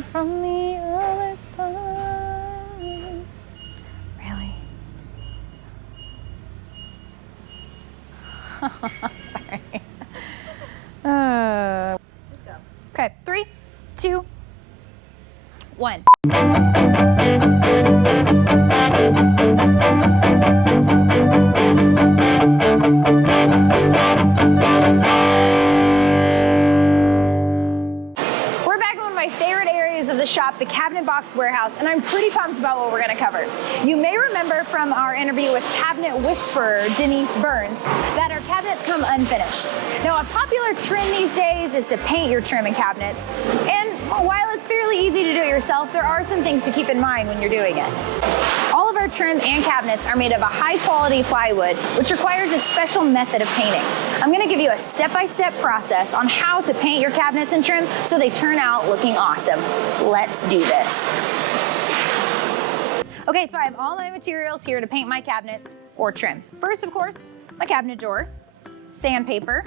out from the other side. Really? Sorry. Let's go. Okay, 3, 2, 1. We're back in one of my favorite areas of the shop, the cabinet box warehouse, and I'm pretty pumped about what we're gonna cover. You may remember from our interview with cabinet whisperer Denise Burns that our cabinets come unfinished. Now, a popular trend these days is to paint your trim and cabinets, and while it's fairly easy to do it yourself, there are some things to keep in mind when you're doing it. All of our trim and cabinets are made of a high-quality plywood, which requires a special method of painting. I'm gonna give you a step-by-step process on how to paint your cabinets and trim so they turn out looking awesome. Let's do this. Okay, so I have all my materials here to paint my cabinets or trim. First, of course, my cabinet door, sandpaper,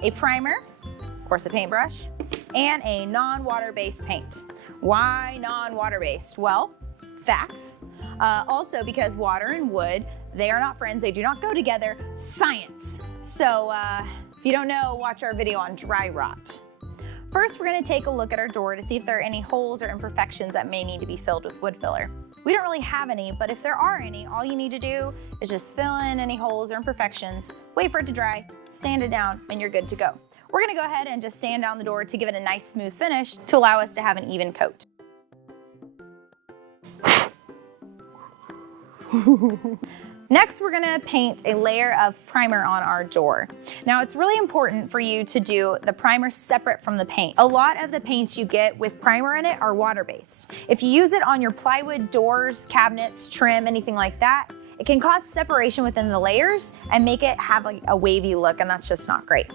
a primer, of course a paintbrush, and a non-water-based paint. Why non-water-based? Well, facts. Also because water and wood, they are not friends, they do not go together. Science. So if you don't know, watch our video on dry rot. First, we're gonna take a look at our door to see if there are any holes or imperfections that may need to be filled with wood filler. We don't really have any, but if there are any, all you need to do is just fill in any holes or imperfections, wait for it to dry, sand it down, and you're good to go. We're gonna go ahead and just sand down the door to give it a nice smooth finish to allow us to have an even coat. Next, we're gonna paint a layer of primer on our door. Now, it's really important for you to do the primer separate from the paint. A lot of the paints you get with primer in it are water-based. If you use it on your plywood doors, cabinets, trim, anything like that, it can cause separation within the layers and make it have like a wavy look, and that's just not great.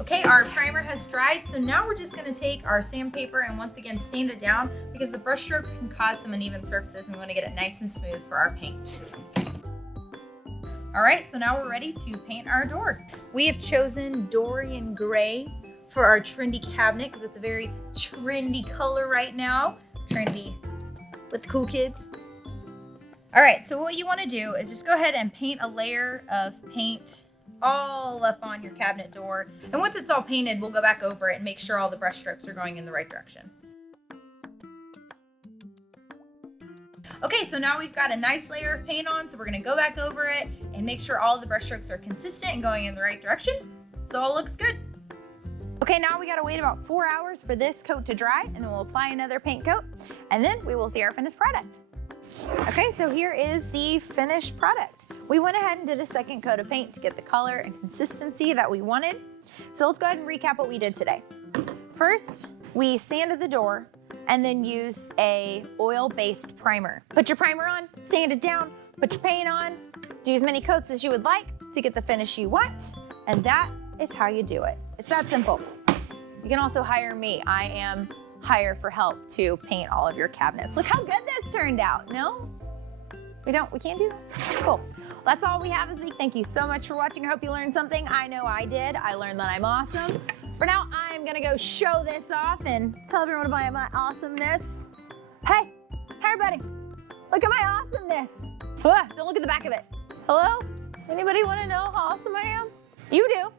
Okay, our primer has dried, so now we're just gonna take our sandpaper and once again sand it down because the brush strokes can cause some uneven surfaces and we wanna get it nice and smooth for our paint. All right, so now we're ready to paint our door. We have chosen Dorian Gray for our trendy cabinet because it's a very trendy color right now. I'm trying to be with the cool kids. All right, so what you wanna do is just go ahead and paint a layer of paint all up on your cabinet door. And once it's all painted, we'll go back over it and make sure all the brush strokes are going in the right direction. Okay, so now we've got a nice layer of paint on, so we're gonna go back over it and make sure all the brush strokes are consistent and going in the right direction. So all looks good. Okay, now we gotta wait about 4 hours for this coat to dry, and then we'll apply another paint coat, and then we will see our finished product. Okay, so here is the finished product. We went ahead and did a second coat of paint to get the color and consistency that we wanted. So let's go ahead and recap what we did today. First, we sanded the door and then used a oil-based primer. Put your primer on, sand it down, put your paint on, do as many coats as you would like to get the finish you want, and that is how you do it. It's that simple. You can also hire me. I am hire for help to paint all of your cabinets. Look how good this turned out. No? We can't do that? Cool. Well, that's all we have this week. Thank you so much for watching. I hope you learned something. I know I did. I learned that I'm awesome. For now, I'm gonna go show this off and tell everyone about my awesomeness. Hey, everybody, look at my awesomeness. Don't look at the back of it. Hello? Anybody wanna know how awesome I am? You do.